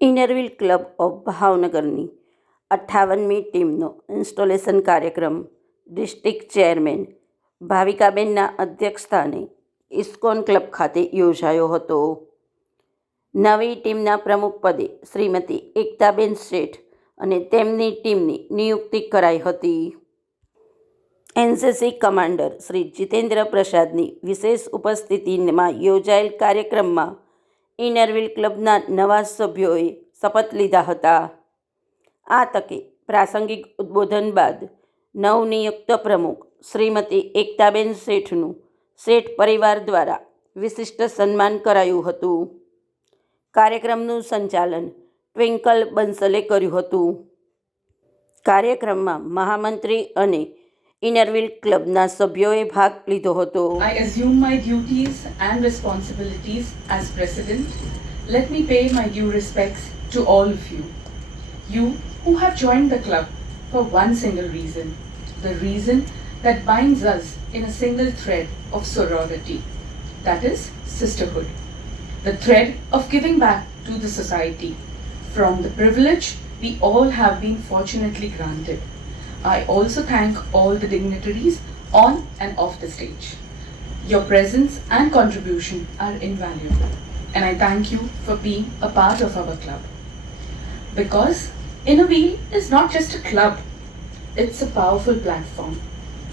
Inner Wheel club of ભાવનગરની અઠ્ઠાવનમી ટીમનો installation કાર્યક્રમ ડિસ્ટ્રિક્ટ ચેરમેન ભાવિકાબેનના અધ્યક્ષસ્થાને ઇસ્કોન ક્લબ ખાતે યોજાયો હતો. નવી ટીમના પ્રમુખ પદે શ્રીમતી એકતાબેન શેઠ અને તેમની ટીમની નિયુક્તિ કરાઈ હતી. એનસીસી કમાન્ડર શ્રી જીતેન્દ્ર પ્રસાદની વિશેષ ઉપસ્થિતિમાં યોજાયેલ કાર્યક્રમમાં ઇનરવિલ ક્લબના નવા સભ્યોએ શપથ લીધા હતા. આ તકે પ્રાસંગિક ઉદ્બોધન બાદ નવનિયુક્ત પ્રમુખ શ્રીમતી એકતાબેન શેઠનું શેઠ પરિવાર દ્વારા વિશિષ્ટ સન્માન કરાયું હતું. કાર્યક્રમનું સંચાલન ટ્વિંકલ બંસલે કર્યું હતું. કાર્યક્રમમાં મહામંત્રી અને ઇનરવિલ ક્લબના સભ્યોએ ભાગ લીધો હતો I assume my duties and responsibilities as president. Let me pay my due respects to all of you. You who have joined the club for one single reason the reason that binds us in a single thread of sorority that is, sisterhood. The thread of giving back to the society from the privilege we all have been fortunately granted. I also thank all the dignitaries on and off the stage. Your presence and contribution are invaluable, and I thank you for being a part of our club. Because Inner Wheel is not just a club, it's a powerful platform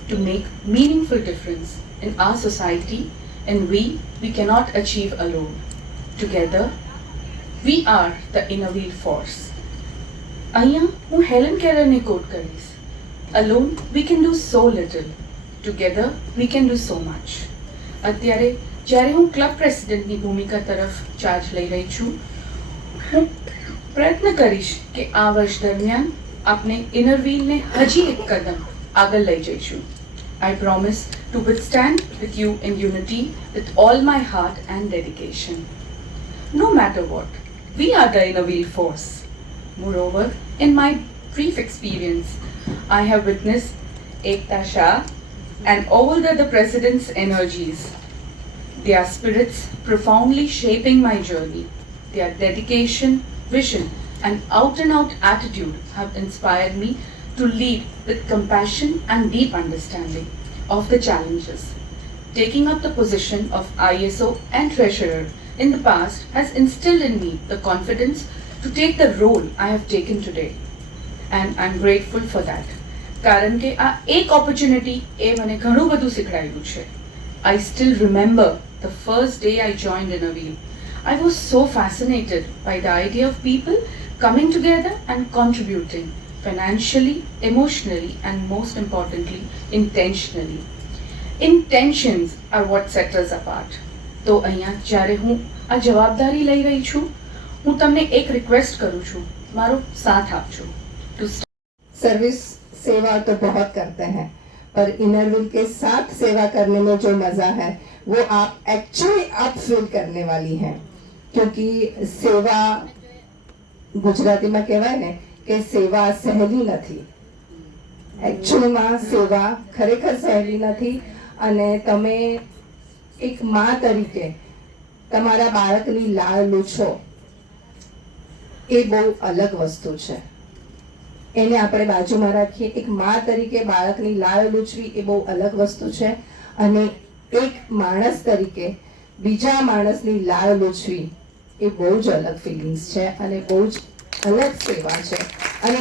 to make meaningful difference in our society and we we cannot achieve alone. Together, we are the Inner Wheel force. અહીંયા હું Helen કેલરને કોટ કરીશ alone we can do so little together we can do so much અત્યારે જ્યારે હું club પ્રેસિડેન્ટની ભૂમિકા તરફ charge લઈ રહી છું હું પ્રયત્ન કરીશ કે આ વર્ષ દરમિયાન આપણે ઇનર વ્હીલને હજી એક કદમ આગળ લઈ જઈશું I promise to withstand with you in unity with all my heart and dedication No matter what, we are the inner wheel force. Moreover, in my brief experience, I have witnessed Ekta Shah and all the president's energies. Their spirits profoundly shaping my journey. Their dedication, vision, and out and out attitude have inspired me to lead with compassion and deep understanding of the challenges. Taking up the position of ISO and treasurer in the past has instilled in me the confidence to take the role I have taken today. And I'm grateful for that. કારણ કે આ એક opportunity એ મને ઘણું બધું શીખડાયું છે I still remember the first day I join in a wheel I was so fascinated by the idea of people coming together and contributing financially, emotionally, and most importantly, intentionally. Intentions are what set us apart. તો અહીંયા જ્યારે હું આ જવાબદારી લઈ રહી છું હું તમને એક રિક્વેસ્ટ કરું છું મારો સાથ આપજો ટુ सर्विस सेवा तो बहुत करते हैं पर इनर व्हील के साथ सेवा करने में जो मजा है वो आप एक्चुअली आप फील करने वाली हैं क्योंकि सेवा ગુજરાતીમાં કહેવાય ને કે સેવા સહેલી નથી એકચ્યુઅલમાં સેવા ખરેખર સહેલી નથી અને તમે એક મા તરીકે તમારા બાળકની લાળ લૂછો એ બહુ અલગ વસ્તુ છે એને આપણે બાજુમાં રાખીએ. એક મા તરીકે બાળકની લાળ લૂછવી એ બહુ અલગ વસ્તુ છે અને એક માણસ તરીકે બીજા માણસની લાળ લૂછવી એ બહુ જ અલગ ફિલિંગ્સ છે અને બહુ જ અલગ સેવા છે. અને